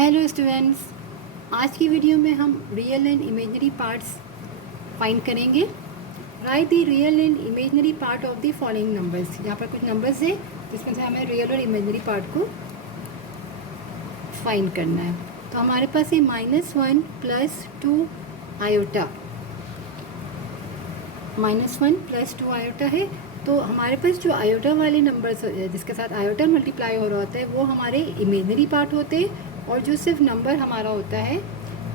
Hello students, आज की video में हम real and imaginary parts find करेंगे। Write the real and imaginary part of the following numbers. यहाँ पर कुछ नंबर्स है जिसमें से हमें रियल और इमेजिनरी पार्ट को फाइंड करना है। तो हमारे पास ये -1 + 2 आयोटा, -1 + 2 आयोटा है। तो हमारे पास जो आयोटा वाले नंबर्स जिसके साथ आयोटा मल्टीप्लाई हो रहा होता है वो हमारे इमेजिनरी पार्ट होते हैं, और जो सिर्फ नंबर हमारा होता है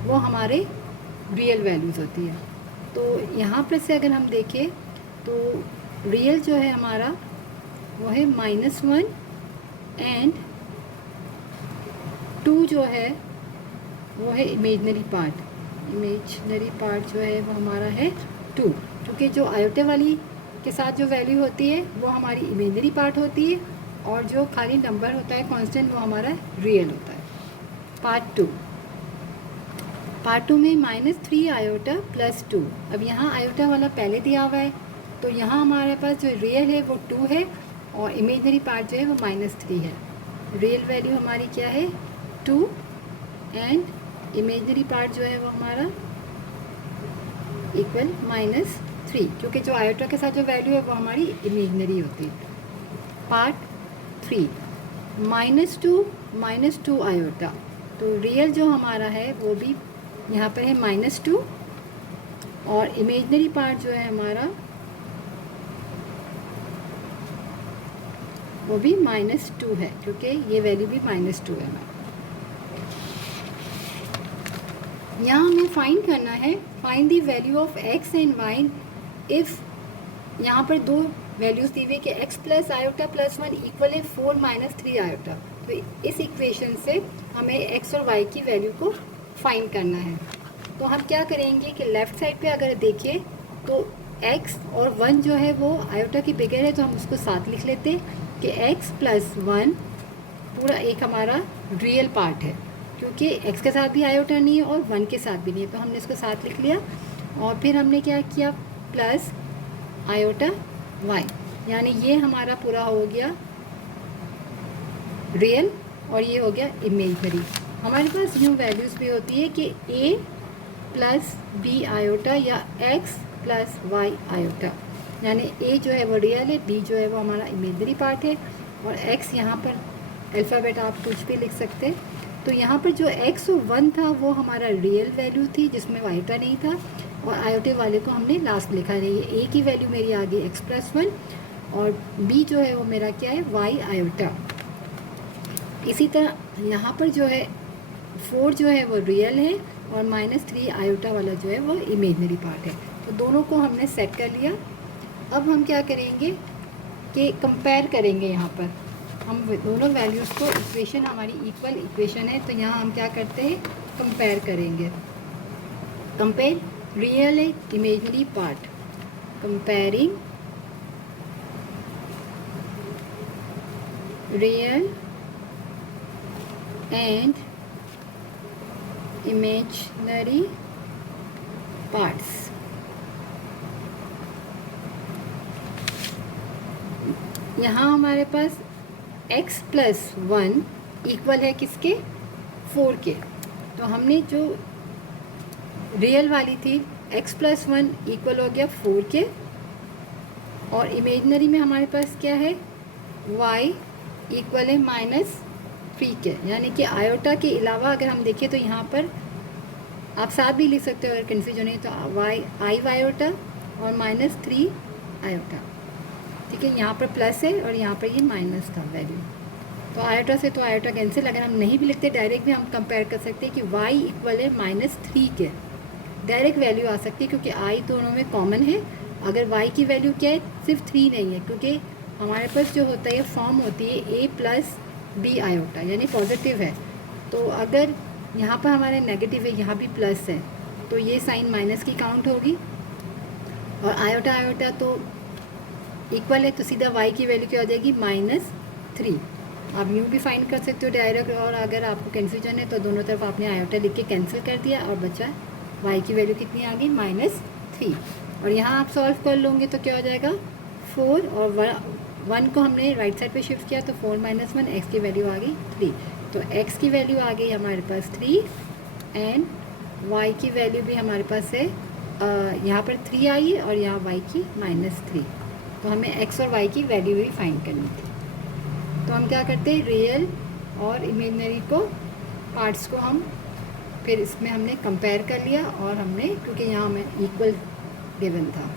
वो हमारे रियल वैल्यूज़ होती है। तो यहाँ पर से अगर हम देखें तो रियल जो है हमारा वो है -1 एंड 2 जो है वो है इमेजिनरी पार्ट। इमेजिनरी पार्ट जो है वो हमारा है 2, क्योंकि जो आयोटे वाली के साथ जो वैल्यू होती है वो हमारी इमेजिनरी पार्ट होती है, और जो खाली नंबर होता है कांस्टेंट वो हमारा रियल होता है। पार्ट टू में -3 आयोटा + 2। अब यहाँ आयोटा वाला पहले दिया हुआ है, तो यहाँ हमारे पास जो रियल है वो 2 है और इमेजिनरी पार्ट जो है वो -3 है। रियल वैल्यू हमारी क्या है 2 एंड इमेजिनरी पार्ट जो है वो हमारा इक्वल -3, क्योंकि जो आयोटा के साथ जो वैल्यू है वो हमारी इमेजिनरी होती है। Part 3 -2 iota. तो रियल जो हमारा है वो भी यहाँ पर है -2, और इमेजिनरी पार्ट जो है हमारा वो भी -2 है, क्योंकि ये वैल्यू भी -2 है हमारा। यहाँ हमें फाइंड करना है, find the value of x and y if यहाँ पर दो वैल्यूज़ दी हुई कि x + आयोटा + 1 इक्वल है 4 - 3 आयोटा। तो इस इक्वेशन से हमें x और y की वैल्यू को फाइंड करना है। तो हम क्या करेंगे कि लेफ़्ट साइड पे अगर देखें तो x और 1 जो है वो आयोटा की बिगर है, तो हम उसको साथ लिख लेते हैं कि x + 1 पूरा एक हमारा रियल पार्ट है, क्योंकि x के साथ भी आयोटा नहीं है और 1 के साथ भी नहीं है, तो हमने इसको साथ लिख लिया। और फिर हमने क्या किया प्लस आयोटा y, यानी ये हमारा पूरा हो गया रियल और ये हो गया इमेजिनरी। हमारे पास यूँ वैल्यूज़ भी होती है कि a + b आयोटा या x + y आयोटा, यानी a जो है वो रियल है, b जो है वो हमारा इमेजिनरी पार्ट है, और x यहाँ पर अल्फ़ाबेट आप कुछ भी लिख सकते हैं। तो यहाँ पर जो x और 1 था वो हमारा रियल वैल्यू थी जिसमें आयोटा नहीं था, और आयोटे वाले को हमने लास्ट लिखा है। ये a की वैल्यू मेरी आ गई x + 1, और b जो है वो मेरा क्या है y आयोटा। इसी तरह यहाँ पर जो है 4 जो है वो रियल है और -3 आयोटा वाला जो है वो इमेजिनरी पार्ट है। तो दोनों को हमने सेट कर लिया। अब हम क्या करेंगे कि कंपेयर करेंगे। यहाँ पर हम दोनों वैल्यूज़ को, इक्वेशन हमारी इक्वल इक्वेशन है, तो यहाँ हम क्या करते हैं कंपेयर करेंगे। Compare real and imaginary part, comparing real and imaginary parts. यहाँ हमारे पास x + 1 इक्वल है किसके 4 के। तो हमने जो रियल वाली थी x + 1 इक्वल हो गया 4 के, और इमेजिनरी में हमारे पास क्या है y इक्वल है -3 के, यानी कि आयोटा के अलावा अगर हम देखें तो यहाँ पर आप साथ भी लिख सकते हो अगर कन्फ्यूजन है तो i आयोटा और -3 आयोटा। ठीक है, यहाँ पर प्लस है और यहाँ पर ये माइनस था वैल्यू, तो आयोटा से तो आयोटा कैंसिल। अगर हम नहीं भी लिखते डायरेक्ट भी हम कंपेयर कर सकते हैं कि y इक्वल है -3 के, डायरेक्ट वैल्यू आ सकती है क्योंकि i दोनों में कॉमन है। अगर y की वैल्यू क्या है सिर्फ 3 नहीं है, क्योंकि हमारे पास जो होता है फॉर्म होती है a + b आयोटा, यानी पॉजिटिव है। तो अगर यहाँ पर हमारे नेगेटिव है, यहाँ भी प्लस है, तो ये साइन माइनस की काउंट होगी, और आयोटा आयोटा तो इक्वल है, तो सीधा y की वैल्यू क्या हो जाएगी -3। आप यूँ भी फाइंड कर सकते हो डायरेक्ट, और अगर आपको कन्फ्यूजन है तो दोनों तरफ आपने आयोटा लिख के कैंसिल कर दिया और बचा y की वैल्यू कितनी आ गई -3। और यहाँ आप सॉल्व कर लोगे तो क्या हो जाएगा 4, और 1 को हमने राइट साइड पे शिफ्ट किया तो 4 - 1 x की वैल्यू आ गई 3। तो x की वैल्यू आ गई हमारे पास 3 एंड y की वैल्यू भी हमारे पास है, यहाँ पर 3 आई है और यहाँ y की -3। तो हमें x और y की वैल्यू भी फाइंड करनी थी। तो हम क्या करते हैं, रियल और इमेजिनरी को पार्ट्स को हम फिर इसमें हमने कंपेयर कर लिया और हमने, क्योंकि यहाँ हमें इक्वल गिवन था,